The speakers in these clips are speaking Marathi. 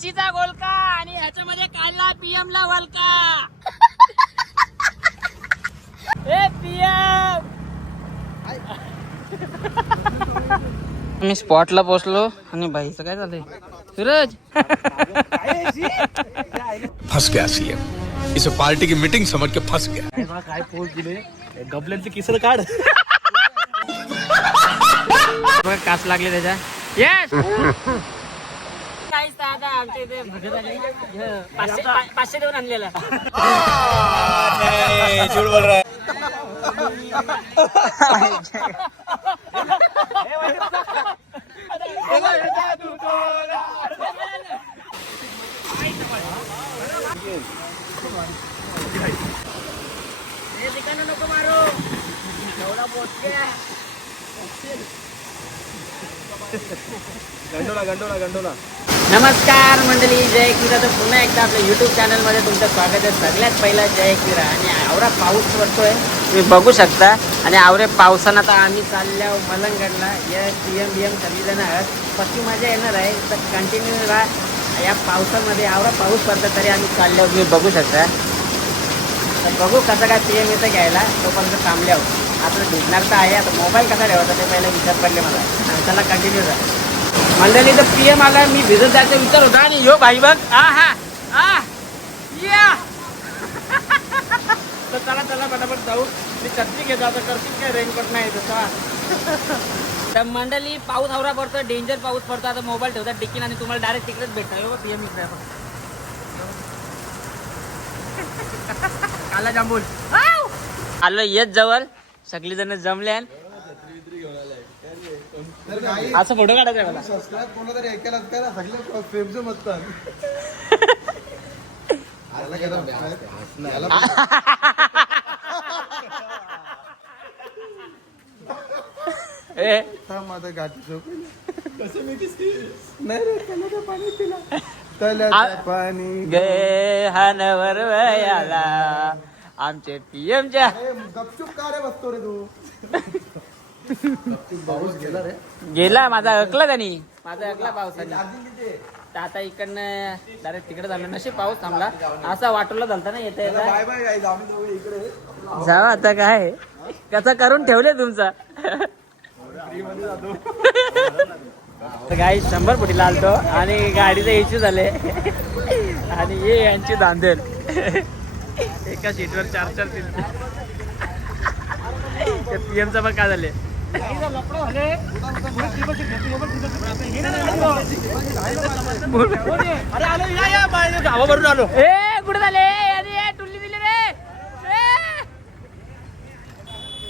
म्हशीचा गोलका आणि ह्याच्यामध्ये काढला पीएम ला वलका. ए पीएम मी स्पॉटला पोहोचलो आणि बाईचं काय झालंय? सूरज! फंस गया सीएम। इसे पार्टी की मीटिंग समझ के फंस गया। काय पोच दिले? गबल्यांचे किसर काढ. काच लागले त्याच्या. येस दादा आमच्या इथे भगत आले पाचशे पाचशे देऊन आणलेला. हे ठिकाणं नको मारू. एवढा गंडोला गंडोला गंडोला. नमस्कार मंडळी जय किराचं पुन्हा एकदा आपल्या युट्यूब चॅनलमध्ये तुमचं स्वागत आहे. सगळ्यात पहिला जय किरा. आणि आवरा पाऊस पडतोय तुम्ही बघू शकता. आणि आवरे पावसानं आता आम्ही चालल्या मलंगडला. या पी एम बी एम सगळीजण आहात. पक्की मजा येणार आहे. तर कंटिन्यू राहा. या पावसामध्ये आवरा पाऊस पडता तरी आम्ही चालल्यावर तुम्ही बघू शकता. तर बघू कसं काय पी एम येतं घ्यायला. तोपर्यंत थांबल्यावर हो. आपलं भिजणार तर आहे. आता मोबाईल कसा ठेवायचा ते पहिला विचार पडले मला. चला त्याला कंटिन्यू राहा. मंडळी तर पी एम आला मी भिजत जायचा विचार होता आणि यो भाई बघ. आ हा आ या. तर चला चला पटापट जाऊ. मी चटणी घेतो आता करतील काय? रेनकोट नाही तसा तर मंडळी पाऊस आवरा पडतो डेंजर पाऊस पडतो आता मोबाईल ठेवतात डिकीन आणि तुम्हाला डायरेक्ट तिकडेच भेटतो पी एम इकडे काला जांभूल आलो येत जवळ. सगळी जण जमले असं फोटो काढायचा मला. सबस्क्राईब कोणातरी ऐकायलाच करा सगळे मस्तात माझा गाठी नाही रे त्याला पाणी पिला. गे हानवर वयाला. आमचे पीएम च्या अरे, गपचूप का रे बसतो रे तू? पाऊस गेला रे गेला माझा अकला त्यांनी. माझा अकला पावसाने आता इकडनं डायरेक्ट तिकडे झालं नशीब पाऊस थांबला. असा वाटोला झालता ना येता. येता जावा आता काय. कसं करून ठेवले तुमचा? गाई शंभर फुटीला आलतो आणि गाडीचा इश्यू झाले. आणि ये यांची धांदल. एका सीटवर चार चार सीट पीएमचा पण काय झाले? गावावरून आलो ए कुठे झाले? अरे टुल्ली दिली रे.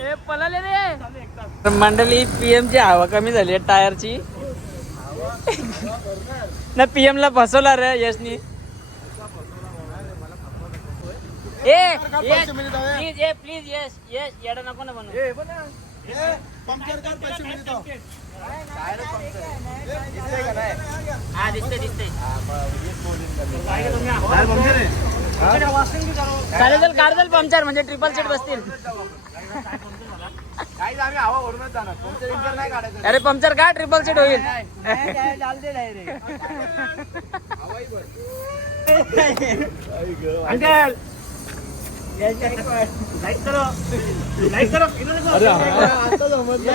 ए! पळाले रे. मंडळी पीएम ची हवा कमी झाली टायरची. ना पीएम ला फसवला रे यशनी. ए प्लीज यस यस येडा नको ना बनू हा दिसते दिसते चालेल चल काढ चल पंक्चर म्हणजे ट्रिपल सीट बसतील. गाईज आम्ही हवा भरूनच जाणार. तुमचं इंटर नाही काढायचं. अरे पंक्चर का ट्रिपल सीट होईल? अंकल! लाईक करो लाईक करो आता समजलं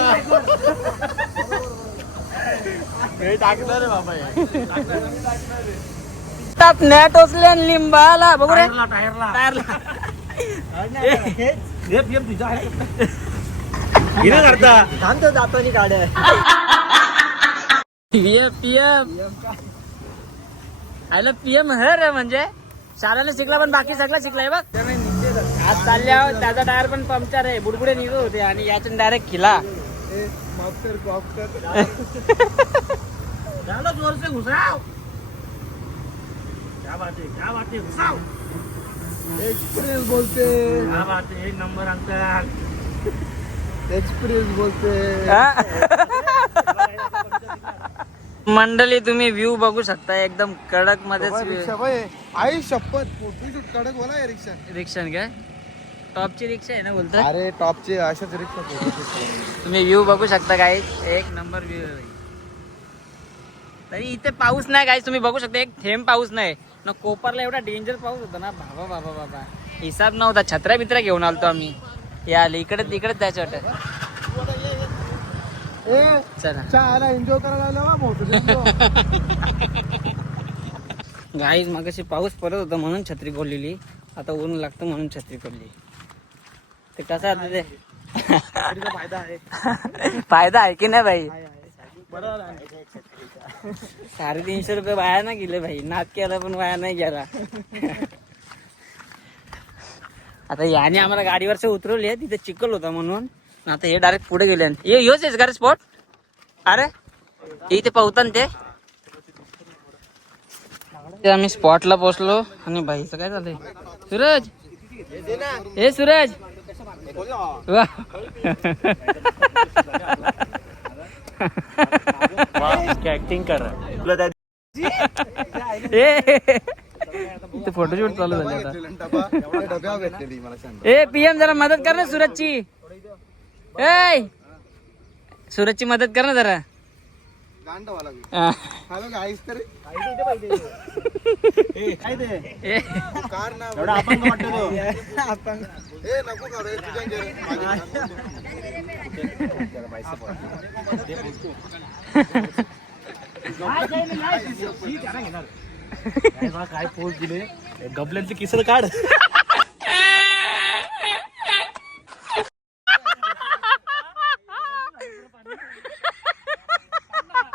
हे टाकणार रे बाबा टाप नेट टोचले आणि लिंबाला बघू रे. टायरला टायरला. हे पीएम तुझा आहे. हिरा करता. शांत गाड्या पीएम पीएम आयला पीएम ह रे म्हणजे. शाळेला शिकला पण बाकी सगळं शिकलाय बघ. आज चालल्यावर त्याचा टायर पण पंक्चर आहे. बुडबुडे निघत होते आणि याच्यात डायरेक्ट खिला. झालं जोर से घुसाव. क्या बात है क्या बात है घुसाव. एक्सप्रेस बोलते. क्या बात है एक नंबर अंकल. एक्सप्रेस बोलते. मंडळी तुम्ही व्ह्यू बघू शकता. एकदम कडक मध्येच रिक्षा आई शपथ. कडक बोला रिक्षा रिक्षा काय? टॉपची रिक्षा आहे ना बोलतोय? अरे टॉपचे अशाच रिक्षा तुम्ही व्ह्यू बघू शकता काही एक नंबर व्ह्यू आहे. तरी इथे पाऊस नाही काय तुम्ही बघू शकता एक थेंब पाऊस नाही. ना कोपरला एवढा डेंजर पाऊस होता ना. बाबा बाबा बाबा. हिसाब नव्हता. छत्र्या बित्र्या घेऊन आलतो आम्ही. या आले इकडे तिकडेच जायचं वाटत ए चला. एन्जॉय करायला मागाशी पाऊस पडत होता म्हणून छत्री खोललेली. आता ऊन लागतं म्हणून छत्री खोलली. ते कसं आता ते फायदा आहे फायदा आहे की नाही भाई? साडेतीनशे रुपये वाया ना गेले भाई. नाद केला पण वाया नाही गेला. आता याने आम्हाला गाडीवरचे उतरवले तिथे चिखल होता म्हणून. आता हे डायरेक्ट पुढे गेले. हे योच आहेस का रे स्पॉट अरे हे इथे पावता ते. ते आम्ही स्पॉटला पोहोचलो आणि भाईचं काय झालंय? सूरज. हे सूरज. वा ऍक्टिंग कर फोटोशूट चालू झाले ए पीएम जरा मदत कर ना सूरजची ए सूरजची मदत कर ना जरा. काय पोच दिले? गबल्यांचे किसर काढ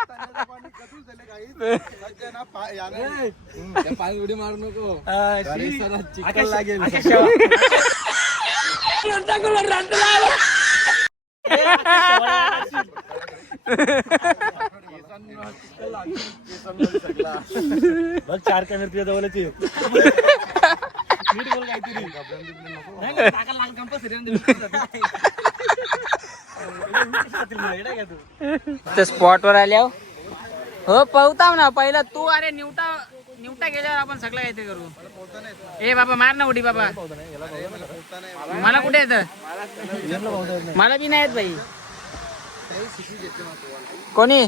पाण्याचं पाणी कधून झाले गाईस? सध्या ना पा- यानं- पाणी उडी मारू नको गाडी लागेल बघ चार कॅमेरे तुझ्या जवळच नीट बोल काहीतरी नाही, त्या स्पॉट वर आल्या हो पाहताव ना पहिला तू अरे निवटा निवटा गेल्यावर आपण सगळं काहीतरी करू ए बाबा मार ना उडी बाबा. मला कुठे येत? मला बी नाही येत बाई. कोणी?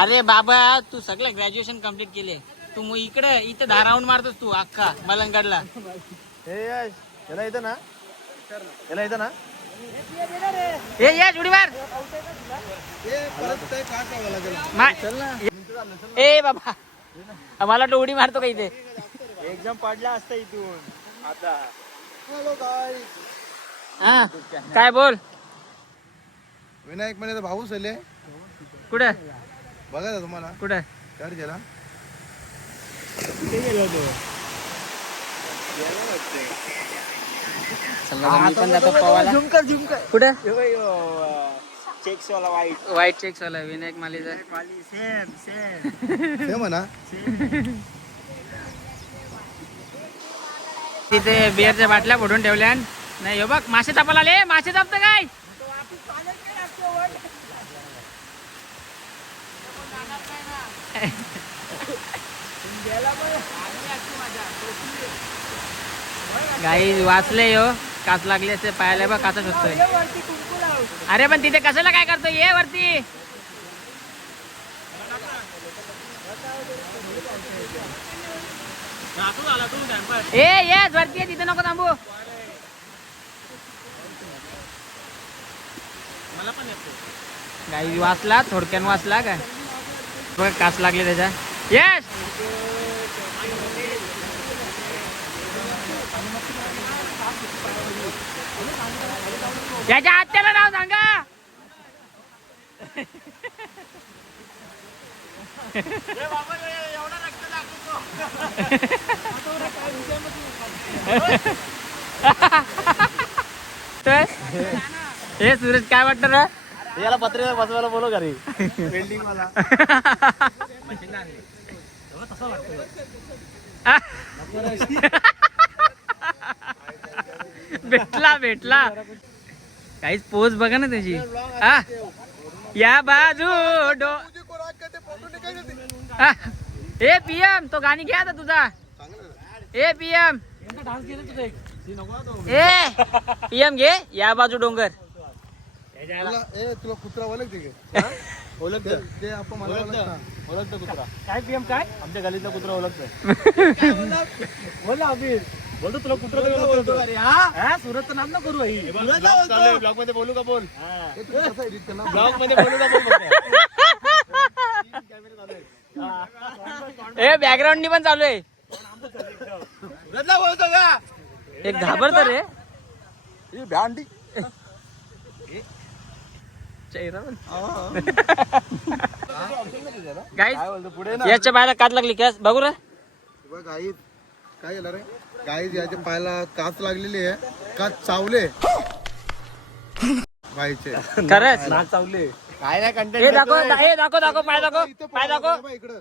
अरे बाबा तू सगळं ग्रॅज्युएशन कंप्लीट केले. तू मग इकडे इथे धारावून मारतोस तू अख्खा मलंगडला. हे यश, याला येतं ना? याला येतं ना? ए या उडी मार. ए, परत ते काय करावं लागेल मार. ए बाबा मला वाटलं उडी मारतो का इथे? एक्झाम पडला असता इथून. आता. हॅलो गाईस हा काय बोल? विनायक म्हणे भाऊ झाले कुठं? बघा ना तुम्हाला. कुठं? कर गेला चला मी पण जातो पवायला. झुमकर झुमकर कुठं? चेक्स वाला वाईट वाईट चेक वाला विनायक मालीचा सेम सेम हे म्हणा तिथे बिअरच्या बाटल्या फोडून ठेवल्या नाही हो बघ मासे चापाला आले मासे चापतं काय? गाई वाचले यो काच लागली असते पायाला बघ काचा शोधतोय अरे पण तिथे कशाला काय करतोय ये वरती. ए ये वरती ये तिथे नको थांबू. गाई वाचला थोडक्यान वाचला का? बघ कास लागले त्याच्या. येस त्याच्या आत्याला नाव सांगा. हे सूरज काय वाटतं रे? याला पत्रिका बसवायला बोलो घरी. बिल्डिंग वाला भेटला भेटला. काहीच पोच बघा ना त्याची. हा. या बाजू डो. हा. ए पीएम तो गाणी घ्या आता तुझा. A PM. ए पीएम घे. या बाजू डोंगर. तुला ए तुला कुत्रा बोलत ते ओळखतं. ते आपण मला ओळखतं. ओळखतं. कुत्रा. काय पीएम काय? आमच्या गलीतला कुत्रा ओळखतोय. बोल अभिर बोलतो तुला हा? सुरतचं नाम ना करू आई. ब्लॉगमध्ये बोलू का बोल? हे? ब्लॉगमध्ये बोलू का बोल. ए बॅकग्राऊंड पण चालू आहे. सुरतला बोलतो का? एक घाबरत रे. ही भांडी. याच्या बाहेर कात लागली कॅस बघू रे. काय झालं रे? गाईत याच्या पायाला काच लागलेली आहे काच चावले. गाईचे खरंच? नाक चावले. काय नाही हे दाखव हे दाखव दाखव पाय दाखव पाय दाखव. इकडं.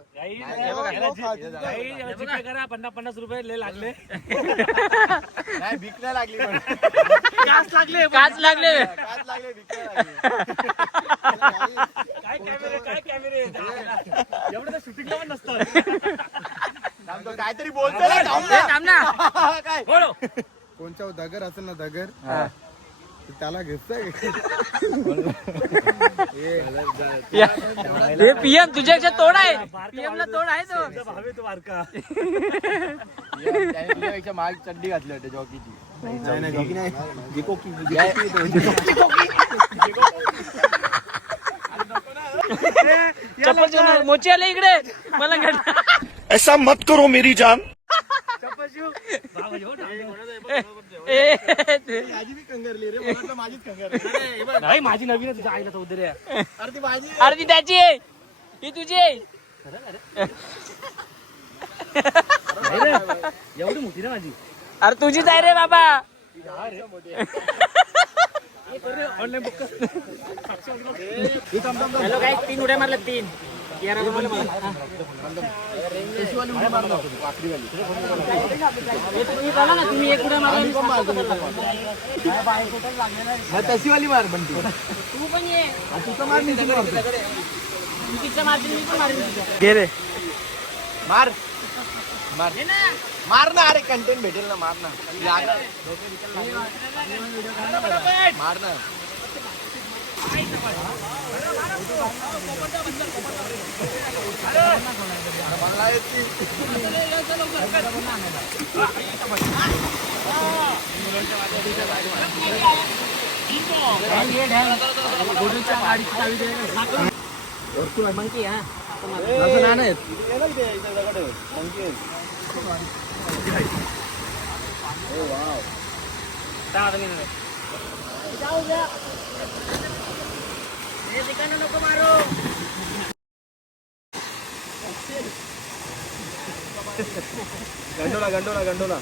करा पन्नास पन्नास रुपये लय लागले. नाही भीक नाही लागली पण. काच लागले काच लागले. काच लागले. भीक नाही लागली. काय कॅमेरे काय कॅमेरे एवढं तर शूटिंगला पण नसतं. थांबतो, काहीतरी बोलतोय ना, थांब ए, ना. थांब ना. काय? बोलो. कोणच्या दगर असेल ना दगर तर त्याला घेतोय हे पीएम तुझ्यापेक्षा तोड आहे. पीएम ला तोड आहे तो. त्यापेक्षा माग चड्डी घातली वाटते जॉकीची. चप्पल मोची आले इकडे. मला घड- ऐसा मत करो मेरी जान। ए, नाही माझी नवीन आहे तुझ्या आईला तर उदरे अरे ती त्याची आहे. ही तुझी आहे. एवढी मोठी ना माझी. अरे तुझीच आहे रे बाबा. ऑनलाईन बुक हॅलो काय तीन उड्या मारल्या तीन. तशी वाली एक मार. पण तू पण ये तू तिचं मारशील मी पण मारेन घे रे मार मार मार ना अरे कंटेंट भेटेल ना मार ना मार ना मला येते. Monkey, हा. असं नाही ना येत. दहा आता मिनिटं. जाऊ द्या. हे ठिकाणं नको मारू गंडोला गंडोला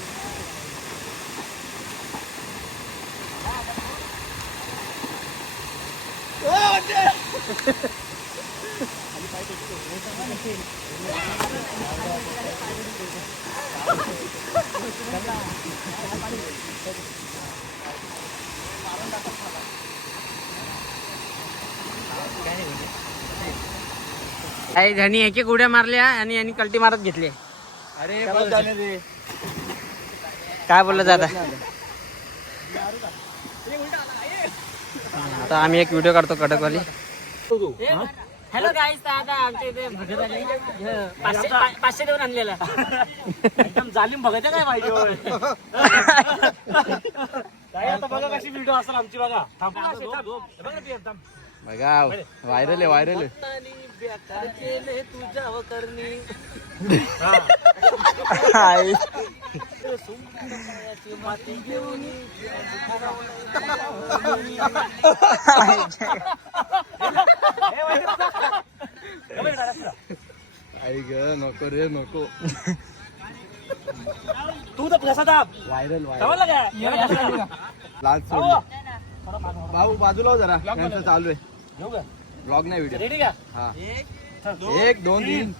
काही जणी एक एक उड्या मारल्या आणि यांनी कल्टी मारत घेतली. अरे. काय बोललं जाता आता आम्ही एक व्हिडिओ काढतो कडकवाली हॅलो गाईस आता आमच्या इथे भगत आले. पाचशे देऊन आणलेला. एकदम जालिम बघायचं काय माहिती आता बघा कशी व्हिडिओ असेल आमची बघा. थांब. बघ व्हायरल आहे व्हायरल आहे. आई. ग नको रे नको. तू तर कसा दाब व्हायरल दाब? लाल भाऊ बाजूला हो जरा. चालू आहे. ब्लॉग नाही व्हिडिओ रेडी का? हा. एक दोन तीन.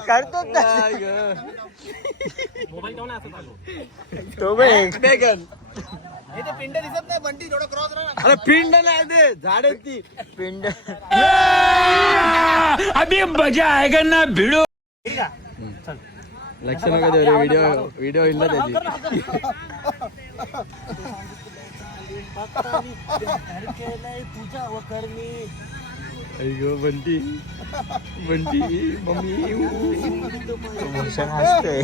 स्टार्ट दोन मोबाईल चालू. तो बघ. पिंड दिसत नाही बंटी थोडं क्रॉस राहा. अरे पिंड नाही ते झाड ती. पिंड. अभी मजा आएगा ना भिड़ो। लक्ष नका देऊ व्हिडिओ व्हिडिओ ना त्याची तुझा वकरणी अय्यो बंटी बंटी मम्मी हसते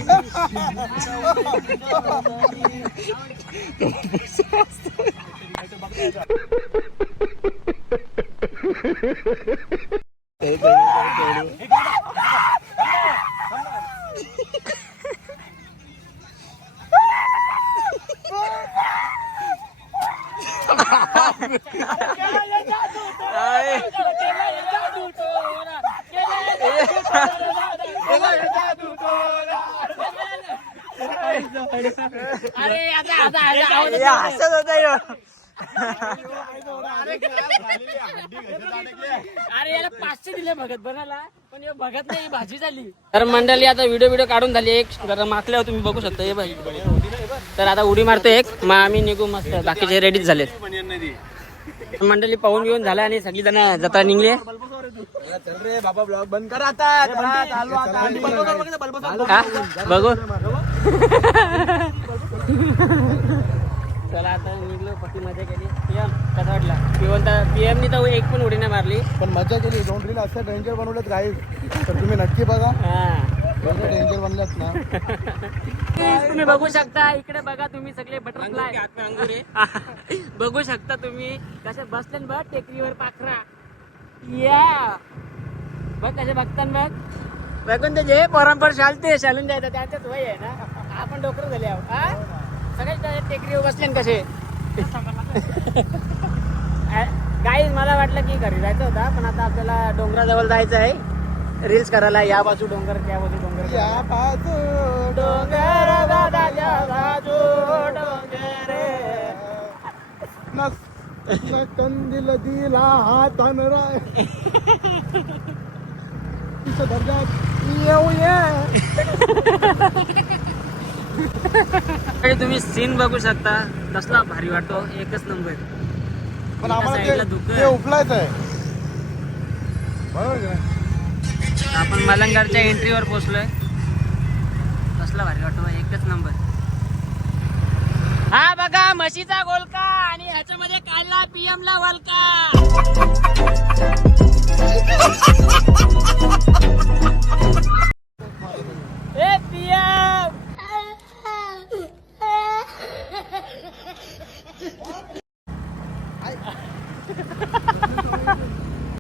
अरे आता आता आता आवाज हे हसत होता. अरे याला पाचशे दिले भगत बनायला. पण हे भगत नाही ही भाजी झाली. तर मंडळी आता व्हिडिओ व्हिडिओ काढून झाली एक. जरा माकल्यावर तुम्ही बघू शकता हे बाई तर आता उडी मारतो एक. मग आम्ही निघू मस्त. बाकीचे रेडीच झालेत मंडळी पाहून घेऊन झालं आणि सगळी जण जत्रा निघली. चल रे बाबा ब्लॉग बंद कर आता चला, चालू आता. हा? बघू. चला आता निघलो पट्टी मजा केली. पीएम कसा वाटला? पीएम पीएमनी तर एक पण उडी नाही मारली. पण मजा केली. दोन रील असं डेंजर बनवलेत काही तर तुम्ही नक्की बघा. हा. डेंजर बनल्यात ना. तुम्ही बघू शकता. इकडे बघा तुम्ही सगळे बटरफ्लाय बघू शकता तुम्ही. कसे बसले बघ टेकडीवर पाखरा. या बघ कसे बघतान बघ. ते जे परंपर शालते शालून जायचं त्याच्यात वय आहे ना. आपण डोकर झाले आहो हा? सगळे टेकडीवर बसले ना कसे? काही मला वाटलं की घरी जायचं होता पण आता आपल्याला डोंगराजवळ जायचं आहे. रील्स करायला या बाजू डोंगर त्या बाजू डोंगर या बाजू डोंगर बाजू डोंगर कंदील दिला हात राय दर्जात येऊ ये. आणि तुम्ही सीन बघू शकता. कसला भारी वाटतो. एकच नंबर पण आम्हाला. उपलायच आहे बरोबर? आपण मलंगारच्या एंट्रीवर पोहोचलोय. कसला भारी वाटतो. एकच नंबर हा बघा म्हशीचा गोलका आणि ह्याच्यामध्ये काढला पीएम ला वलका.